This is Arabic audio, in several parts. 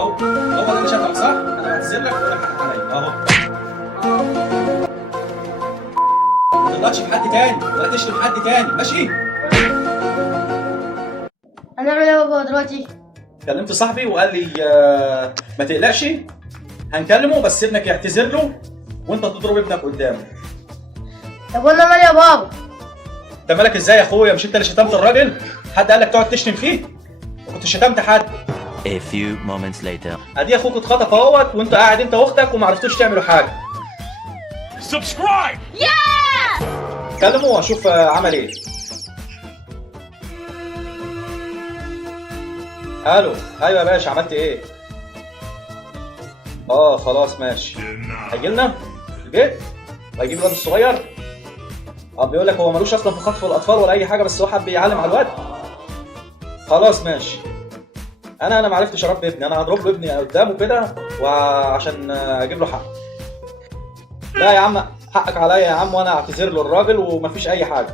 هو ده اللي شتمك صح؟ انا بعتذر لك ولا حقك عليا اهو. ما تغلطش في حد تاني ولا تشتم حد تاني، ماشي؟ هنعمل ايه يا بابا دلوقتي؟ كلمت صاحبي وقال لي ما تقلقش، هنكلمه بس ابنك يعتذر له وانت تضرب ابنك قدامه. طب وانا مالي يا بابا؟ انت مالك ازاي يا اخويا؟ مش انت اللي شتمت الراجل؟ حد قال لك تقعد تشتم فيه؟ ما كنتش شتمت حد. A few moments later. ادي اخوك اتخطف اهوت وانت قاعد انت واختك وما عرفتوش تعملوا حاجه. Subscribe! كلمه واشوف عمل ايه. الو، ايوه يا باشا، عملت ايه؟ خلاص ماشي. هيجيلنا البيت وهيجيب الواد الصغير. بيقول لك هو ملوش اصلا في خطف الاطفال ولا اي حاجه، بس هو حب يعلم على الواد. خلاص ماشي. انا ما عرفتش اربي ابني، انا هضرب له ابني قدامه كده وعشان اجيب له حق. لا يا عم، حقك عليا يا عم، وانا اعتذر له الراجل ومفيش اي حاجه.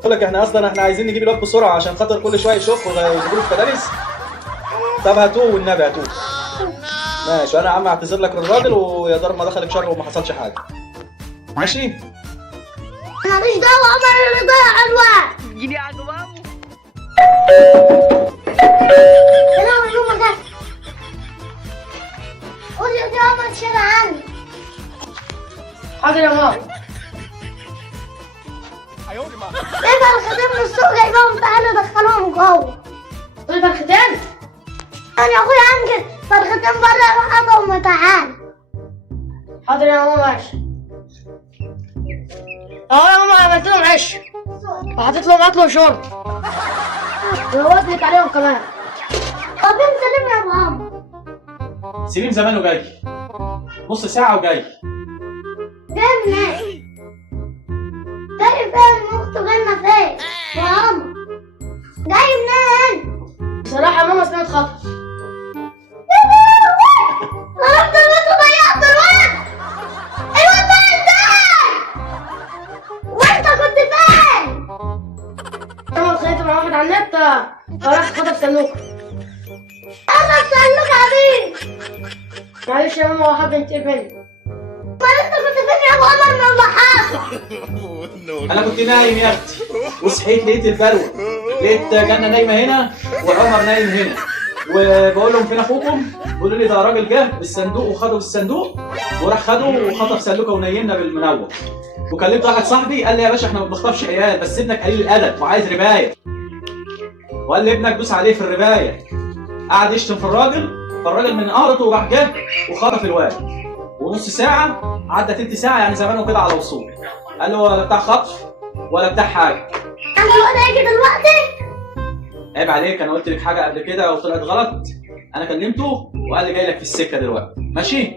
بقول لك احنا عايزين نجيب الواد بسرعه عشان خاطر كل شويه يشوف ويجيبوا له الكدارس. طب هاتوه والنبي هاتوه. ماشي، وانا يا عم اعتذر لك للراجل ويا دار ما دخلك شر وما حصلش حاجه. ماشي؟ ماليش دعوة، عمر اللي ضيع الواد. Gini ako, ma'am. انا والنوم ده. قولي يا عمر شيل عني. حاضر يا ماما. ايه فرختين من السوق جايبهم، تعالوا دخلوهم جوه. دول فرختين؟ انا يا اخويا عندي فرختين بره، روح هاتهم وتعال. حاضر يا ماما ماشي. يا ماما عملت لهم عيش وحطيت لهم اكل وشرب ووديت عليهم كمان. طب انت سلم يا ماما. سليم زمانه جاي، نص ساعه وجاي. جاي منين؟ جاي فين؟ اخته جاينا فين؟ يا ماما جاي منين؟ بصراحه يا ماما سمعت خطر. يا لهوي، النهارده انتوا ضيعتوا الواد. الواد ده ازاي؟ وانت كنت فين؟ انا اتخانقت مع واحد على النت فراح خطف سلوكه. خطف سلوكه يا مين؟ معلش يا ماما، هو حب ينتقم مني. امال انت كنت فين يا ابو عمر من اللحاظه؟ انا كنت نايم يا اختي وصحيت لقيت البلوه، لقيت جنه نايمه هنا وعمر نايم هنا، وبقول لهم فين اخوكم؟ بيقولوا لي ده راجل جه بالصندوق وخده الصندوق وراح خده وخطف سلوكه ونيمنا بالمنور. وكلمت واحد صاحبي قال لي يا باشا احنا ما بنخطفش عيال، بس ابنك قليل الادب وعايز ربايه. وقال لي ابنك دوس عليه في الربايه. قعد يشتم في الراجل، فالراجل من قهرته وراح جه وخطف الواد. ونص ساعه عدى تلت ساعه يعني زمانه كده على وصول. قال له ولا بتاع خطف ولا بتاع حاجه. انا الواد هيجي دلوقتي؟ عيب عليك، انا قلت لك حاجه قبل كده وطلعت غلط. انا كلمته وقال لي جاي لك في السكه دلوقتي، ماشي؟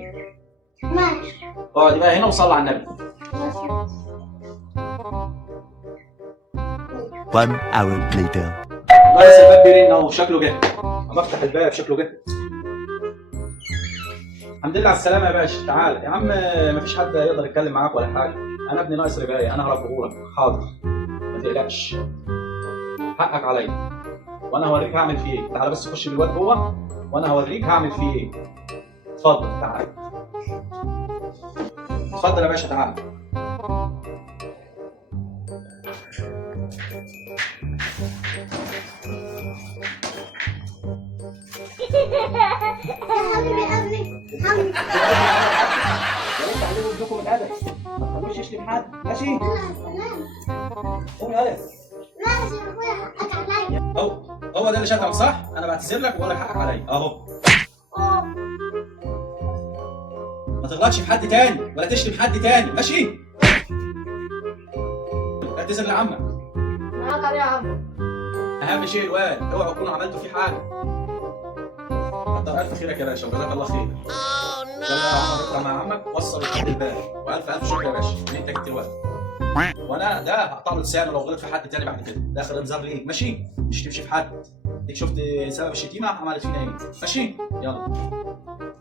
ماشي. اقعد بقى هنا وصلي على النبي. One hour later. بس الباب بيرن اهو، شكله جه. بفتح الباب شكله جه. الحمد لله على السلامه يا باشا. تعال يا عم، مفيش حد يقدر يتكلم معاك ولا حاجه. انا ابني ناقص ربايه، انا هربهولك. حاضر ما تقلقش، حقك عليا وانا هوريك هعمل فيه ايه. تعال بس خش بالواد جوه وانا هوريك هعمل فيه ايه. اتفضل تعال. اتفضل يا باشا تعال. يا حبيبي ابني حبيبي. لو انت عليكم ابنكم الادب ما تخلوش يشتم حد، ماشي؟ سلام. قوم يا ولد. ماشي يا اخويا، حقك عليا. هو ده اللي شتمك صح؟ انا بعتذر لك وبقول لك حقك عليا اهو. ما تغلطش في حد تاني ولا تشتم حد تاني، ماشي؟ اعتذر لعمك. معاك عليا يا عم. اهم شيء الواد، اوعوا تكونوا عملتوا فيه حاجه. كتر الف خيرك يا باشا وجزاك الله خير. يلا يا عمر اطلع مع عمك وصل لحد الباب، والف الف شكر يا باشا ان انت جبت الواد. وانا ده هقطع له لسانه لو غلط في حد تاني بعد كده، ده اخر انذار ليك، ماشي؟ مش تمشي في حد. انت شفت سبب الشتيمه عملت فينا ايه، ماشي؟ يلا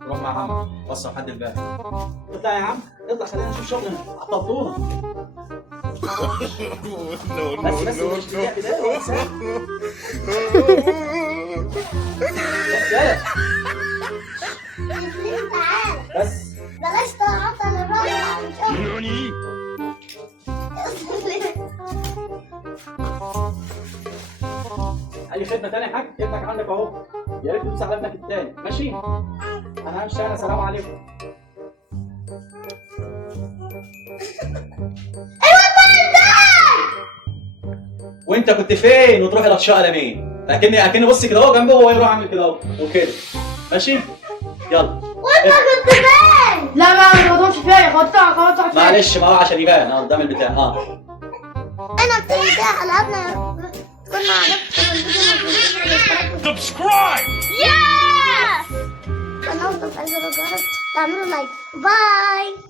روح مع عمك وصل لحد الباب. اطلع يا عم اطلع، خلينا نشوف شغلنا. عطلتونا. بس مش تبيع بدايه بس يلا. ياسمين تعالى بس بلاش تعطل الراجل نشوف. اي خدمه تاني يا حاج؟ ابنك عندك اهو، يا ريت تدوس على ابنك التاني. ماشي، انا همشي، انا سلام عليكم. وانت كنت فين وتروح الاشياء لمين؟ اكني بص كده اهو جنبه وهو يروح عامل كده اهو وكده. ماشي يلا. وانت كنت فين؟ لا ما خدهمش فيا، خدتها معلش ما هو عشان يبان قدام البتاع. انا بتنتهي حلقاتنا، كنا عجبتكم الفيديو Subscribe! انا افضل في الجرس تعملوا لايك. باي.